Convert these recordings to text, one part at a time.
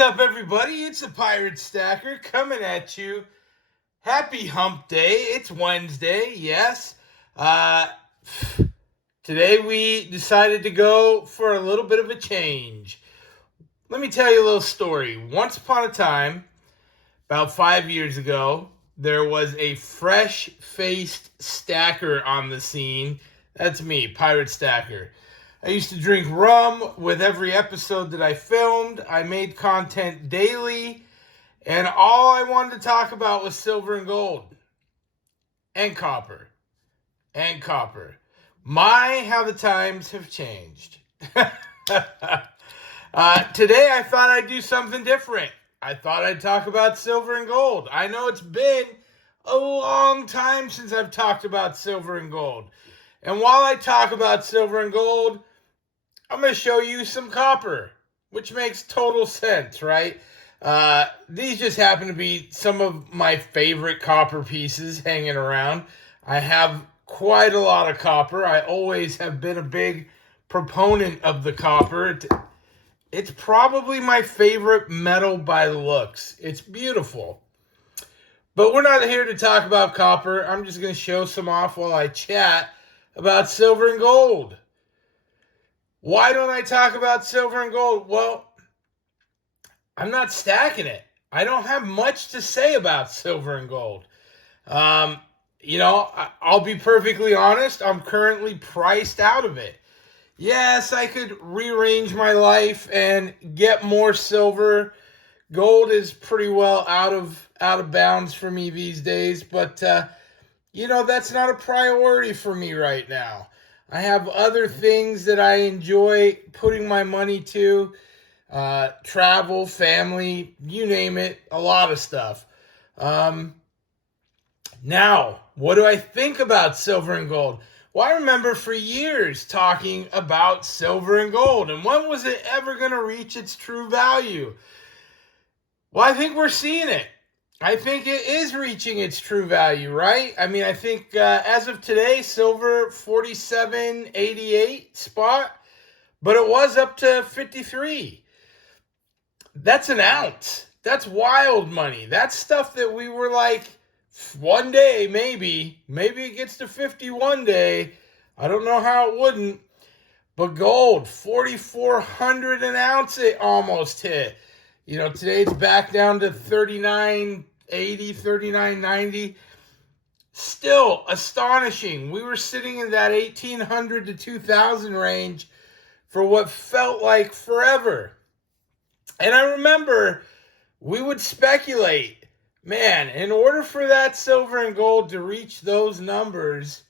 up, everybody? It's the Pirate Stacker coming at you. Happy Hump Day. It's Wednesday, yes. Today we decided to go for a little bit of a change. Let me tell you a little story. Once upon a time, about 5 years ago, there was a fresh-faced stacker on the scene. That's me, Pirate Stacker. I used to drink rum with every episode that I filmed. I made content daily, and all I wanted to talk about was silver and gold, and copper, and copper. My, how the times have changed. Today I thought I'd do something different. I thought I'd talk about silver and gold. I know it's been a long time since I've talked about silver and gold. And while I talk about silver and gold, I'm going to show you some copper, which makes total sense, right? These just happen to be some of my favorite copper pieces hanging around. I have quite a lot of copper. I always have been a big proponent of the copper. It's probably my favorite metal by looks. It's beautiful. But we're not here to talk about copper. I'm just going to show some off while I chat about silver and gold. Why don't I talk about silver and gold? Well, I'm not stacking it. I don't have much to say about silver and gold. I'll be perfectly honest. I'm currently priced out of it. Yes, I could rearrange my life and get more silver. Gold is pretty well out of bounds for me these days, but that's not a priority for me right now. I have other things that I enjoy putting my money to, travel, family, you name it, a lot of stuff. Now, what do I think about silver and gold? Well, I remember for years talking about silver and gold, and when was it ever going to reach its true value? Well, I think we're seeing it. I think it is reaching its true value, right? I mean, I think as of today, silver 47.88 spot, but it was up to 53. That's an ounce. That's wild money. That's stuff that we were like, one day, maybe it gets to 50 one day. I don't know how it wouldn't. But gold, 4,400 an ounce, it almost hit. Today it's back down to 39.80, 39.90. Still astonishing. We were sitting in that 1,800 to 2,000 range for what felt like forever. And I remember we would speculate, man, in order for that silver and gold to reach those numbers,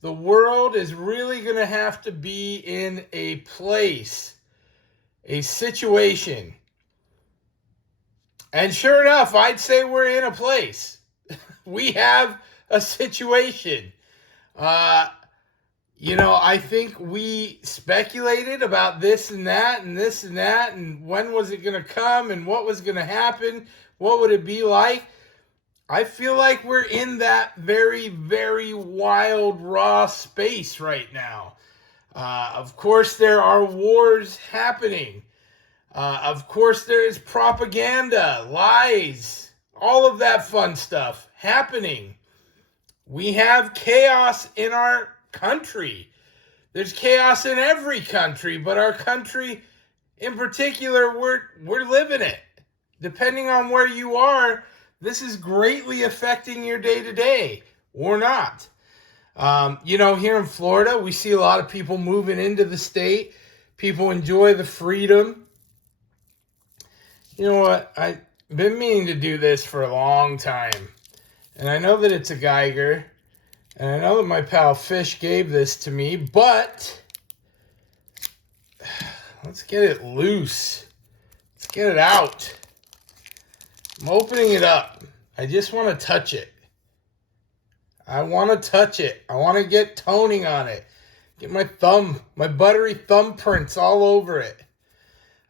the world is really going to have to be in a place, a situation. And sure enough, I'd say we're in a place. We have a situation. I think we speculated about this and that and this and that, and when was it going to come and what was going to happen? What would it be like? I feel like we're in that very, very wild, raw space right now. Of course, there are wars happening. Of course, there is propaganda, lies, all of that fun stuff happening. We have chaos in our country. There's chaos in every country, but our country in particular, we're living it. Depending on where you are, this is greatly affecting your day-to-day or not. Here in Florida, we see a lot of people moving into the state. People enjoy the freedom. You know what? I've been meaning to do this for a long time. And I know that it's a Geiger. And I know that my pal Fish gave this to me. But let's get it loose. Let's get it out. I'm opening it up. I just want to touch it. I want to touch it. I want to get toning on it. Get my buttery thumbprints all over it.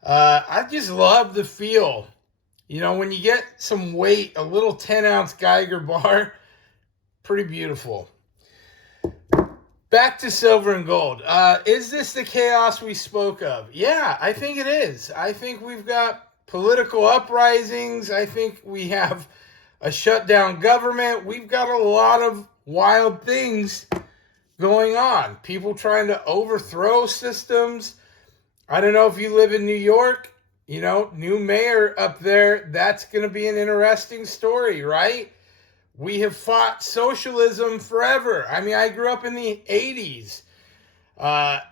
I just love the feel. When you get some weight, a little 10-ounce Geiger bar, pretty beautiful. Back to silver and gold. Is this the chaos we spoke of? Yeah, I think it is. I think we've got political uprisings. I think we have a shutdown government. We've got a lot of wild things going on. People trying to overthrow systems. I don't know if you live in New York, new mayor up there. That's going to be an interesting story, right? We have fought socialism forever. I mean, I grew up in the 80s. I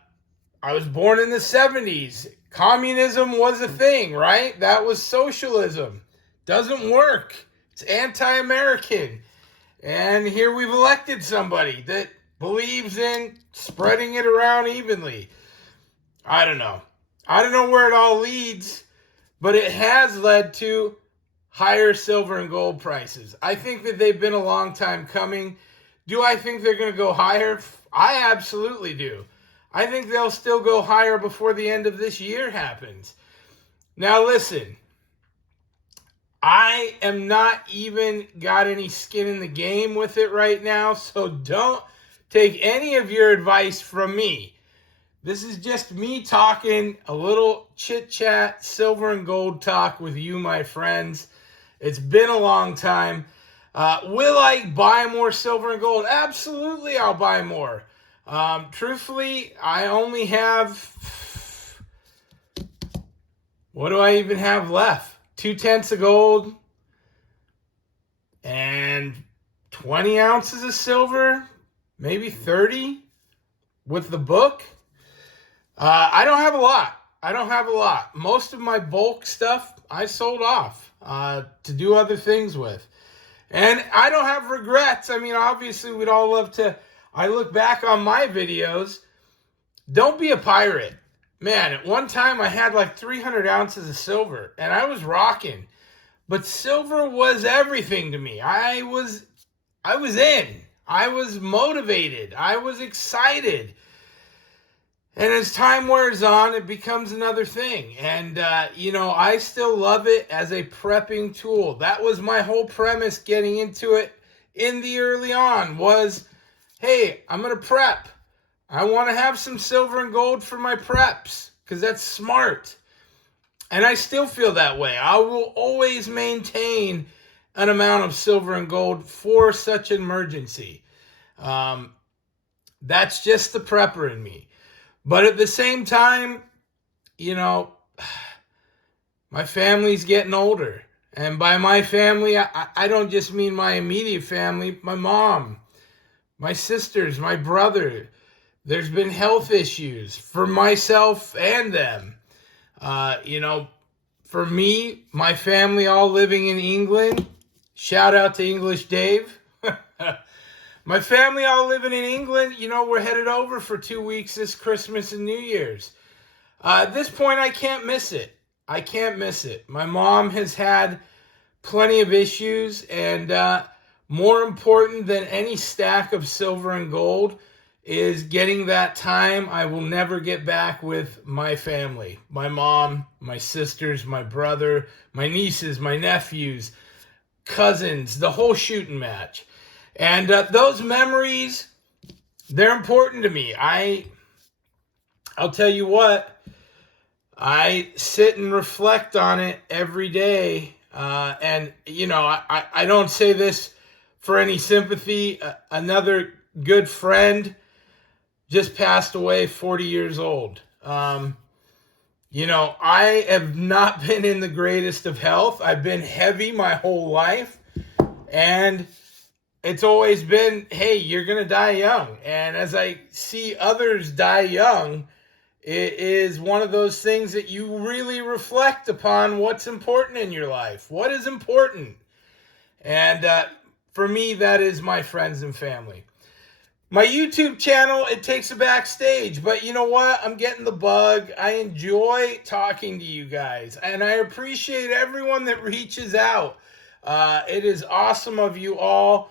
was born in the 70s. Communism was a thing, right? That was socialism. Doesn't work. It's anti-American. And here we've elected somebody that believes in spreading it around evenly. I don't know. I don't know where it all leads, but it has led to higher silver and gold prices. I think that they've been a long time coming. Do I think they're going to go higher? I absolutely do. I think they'll still go higher before the end of this year happens. Now listen, I am not even got any skin in the game with it right now, so don't take any of your advice from me. This is just me talking, a little chit-chat, silver and gold talk with you, my friends. It's been a long time. Will I buy more silver and gold? Absolutely, I'll buy more. Truthfully, I only have, what do I even have left? 2/10 of gold and 20 ounces of silver, maybe 30 with the book. I don't have a lot. Most of my bulk stuff I sold off to do other things with. And I don't have regrets. I mean, obviously, we'd all love to. I look back on my videos. Don't be a pirate. Man, at one time I had like 300 ounces of silver and I was rocking. But silver was everything to me. I was in. I was motivated. I was excited. And as time wears on, it becomes another thing. And, I still love it as a prepping tool. That was my whole premise getting into it in the early on was, hey, I'm going to prep. I want to have some silver and gold for my preps because that's smart. And I still feel that way. I will always maintain an amount of silver and gold for such an emergency. That's just the prepper in me. But at the same time, my family's getting older. And by my family, I don't just mean my immediate family, my mom, my sisters, my brother. There's been health issues for myself and them. For me, my family all living in England. Shout out to English Dave. My family all living in England, we're headed over for 2 weeks this Christmas and New Year's. At this point, I can't miss it. My mom has had plenty of issues, and more important than any stack of silver and gold is getting that time I will never get back with my family. My mom, my sisters, my brother, my nieces, my nephews, cousins, the whole shooting match. And those memories, they're important to me. I'll tell you what, I sit and reflect on it every day. I don't say this for any sympathy. Another good friend just passed away, 40 years old. I have not been in the greatest of health. I've been heavy my whole life. And it's always been, hey, you're going to die young. And as I see others die young, it is one of those things that you really reflect upon what's important in your life. What is important? And for me, that is my friends and family. My YouTube channel, it takes a backstage. But you know what? I'm getting the bug. I enjoy talking to you guys. And I appreciate everyone that reaches out. It is awesome of you all.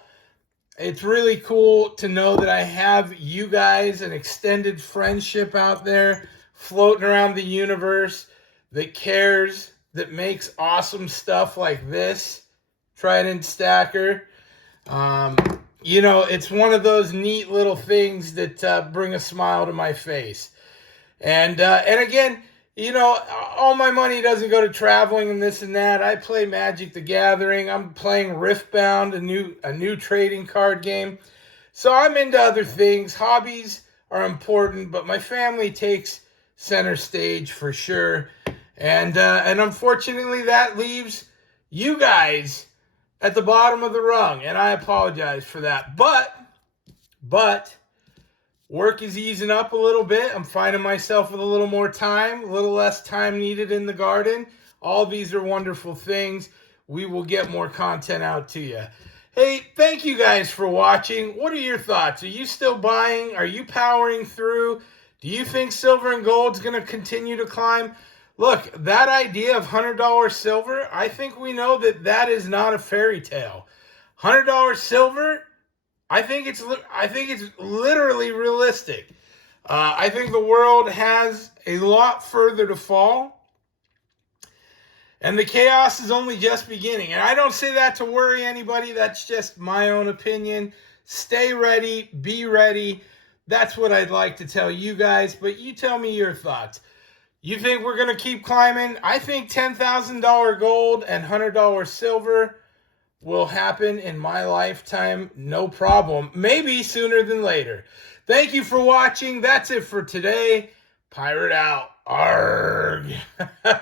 It's really cool to know that I have you guys, an extended friendship out there floating around the universe that cares, that makes awesome stuff like this, Trident Stacker. It's one of those neat little things that bring a smile to my face. And again, you know, all my money doesn't go to traveling and this and that. I play Magic the Gathering. I'm playing Riftbound, a new trading card game. So I'm into other things. Hobbies are important, but my family takes center stage for sure. And unfortunately, that leaves you guys at the bottom of the rung, and I apologize for that. But work is easing up a little bit. I'm finding myself with a little more time, a little less time needed in the garden. All these are wonderful things. We will get more content out to you. Hey, thank you guys for watching. What are your thoughts? Are you still buying? Are you powering through? Do you think silver and gold's going to continue to climb? Look, that idea of $100 silver, I think we know that that is not a fairy tale. $100 silver, I think it's literally realistic. I think the world has a lot further to fall. And the chaos is only just beginning. And I don't say that to worry anybody. That's just my own opinion. Stay ready. Be ready. That's what I'd like to tell you guys. But you tell me your thoughts. You think we're going to keep climbing? I think $10,000 gold and $100 silver will happen in my lifetime. No problem. Maybe sooner than later. Thank you for watching. That's it for today. Pirate out. Arghhhhh.